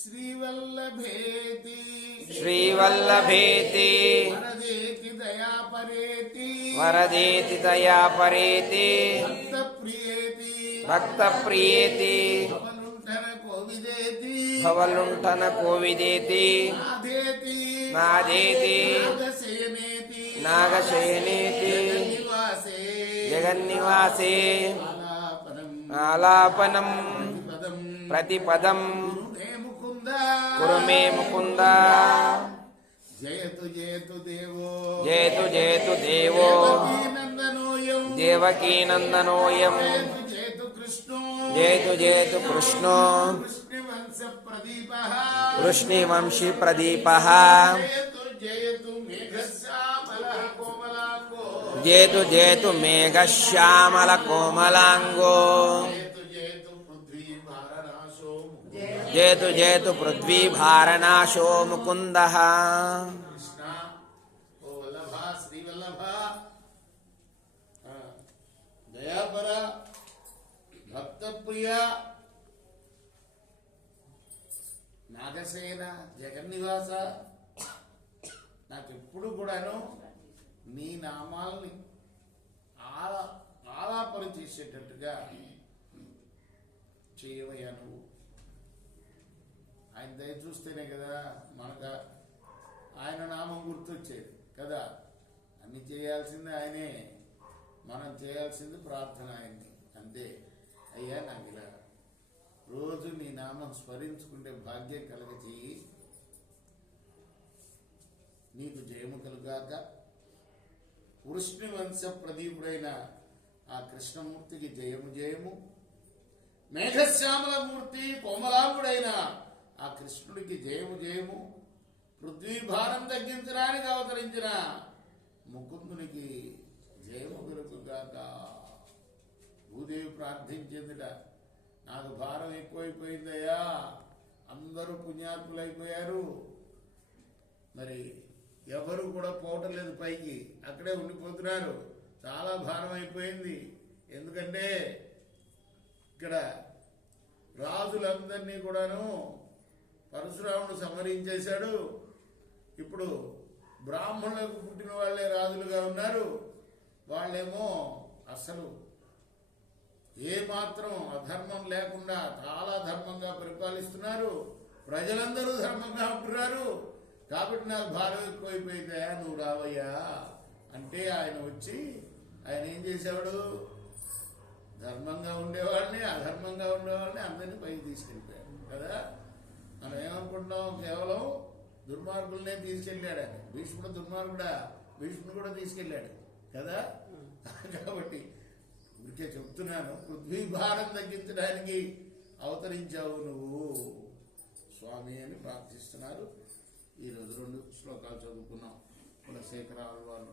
శ్రీవల్లభేతి శ్రీవల్లభేతి వరదేతి దయాపరేతి వరదేతి దయాపరేతి భక్తప్రియేతి భక్తప్రియేతి భవలుంఠన కోవిదేతి భవలుంఠన కోవిదేతి నాదేతి నాదేతి నాగశయనేతి నాగశయనేతి నివాసే జగన్నివాసే ఆలాపనం ఆలాపనం పదం ప్రతిపదం కురు మే ముకుంద కురు మే ముకుంద జయతు జయతు దేవో జయతు జయతు దేవో నందనోయం దేవకీనందనోయం జయతు జయతు కృష్ణో జయతు జయతు కృష్ణో కృష్ణవంశ ప్రదీప వృష్ణివంశీ ప్రదీప జయతు జయతు మేఘశ్యామల కోమలాంగో జయతు జయతు మేఘశ్యామల కోమలాంగో జయతు జయతు పృథ్వీ భారనాశో జయతు జయతు పృథ్వీ భారనాశో ముకుంద కృష్ణ ఓ వల్లభ శ్రీవల్లభ దయాపర భక్తప్రియ నాగసేన జగన్నివాస నాకెప్పుడు కూడాను నీ నామాల్ని ఆలాపన చేసేటట్టుగా చేయవయ్యా నువ్వు. ఆయన దయ చూస్తేనే కదా మనకు ఆయన నామం గుర్తొచ్చేది కదా. అన్ని చేయాల్సింది ఆయనే, మనం చేయాల్సింది ప్రార్థన ఆయన్ని అంతే. అయ్యా నాకు ఇలా రోజు నీ నామం స్మరించుకుంటే భాగ్యం కలగచేయి, నీకు జయము కలుగాక. వృష్ణివంశ ప్రదీపుడైన ఆ కృష్ణమూర్తికి జయము జయము. మేఘశ్యామల మూర్తి కోమలాంగుడైన ఆ కృష్ణుడికి జయము జయము. పృథ్వీభారం తగ్గించడానికి అవతరించిన ముకుందునికి జయము కలుగుగాక. భూదేవి ప్రార్థించిందిట, నాకు భారం ఎక్కువైపోయిందయ్యా, అందరూ పుణ్యాత్ములైపోయారు, మరి ఎవరు కూడా పోవటం లేదు పైకి, అక్కడే ఉండిపోతున్నారు, చాలా భారం అయిపోయింది. ఎందుకంటే ఇక్కడ రాజులందరినీ కూడాను పరశురాముడు సంహరించేశాడు. ఇప్పుడు బ్రాహ్మణులకు పుట్టిన వాళ్ళే రాజులుగా ఉన్నారు. వాళ్ళేమో అసలు ఏమాత్రం అధర్మం లేకుండా చాలా ధర్మంగా పరిపాలిస్తున్నారు. ప్రజలందరూ ధర్మంగా ఉంటున్నారు. కాబట్టి నాకు భారం ఎక్కువైపోయిందా, నువ్వు రావయ్యా అంటే ఆయన వచ్చి ఆయన ఏం చేసేవాడు, ధర్మంగా ఉండేవాడిని అధర్మంగా ఉండేవాడిని అందరినీ పైకి తీసుకెళ్ళిపోయాడు కదా. మనం ఏమనుకుంటున్నాం, కేవలం దుర్మార్గులనే తీసుకెళ్ళాడు ఆయన. భీష్ముడు దుర్మార్గుడా, భీష్ముడు కూడా తీసుకెళ్ళాడు కదా. కాబట్టి ఊరికే చెప్తున్నాను, పృథ్వీ భారం తగ్గించడానికి అవతరించావు నువ్వు స్వామి అని ప్రార్థిస్తున్నారు. ఈరోజు 2 శ్లోకాలు చదువుకున్నాం. కులశేఖర ఆళ్వార్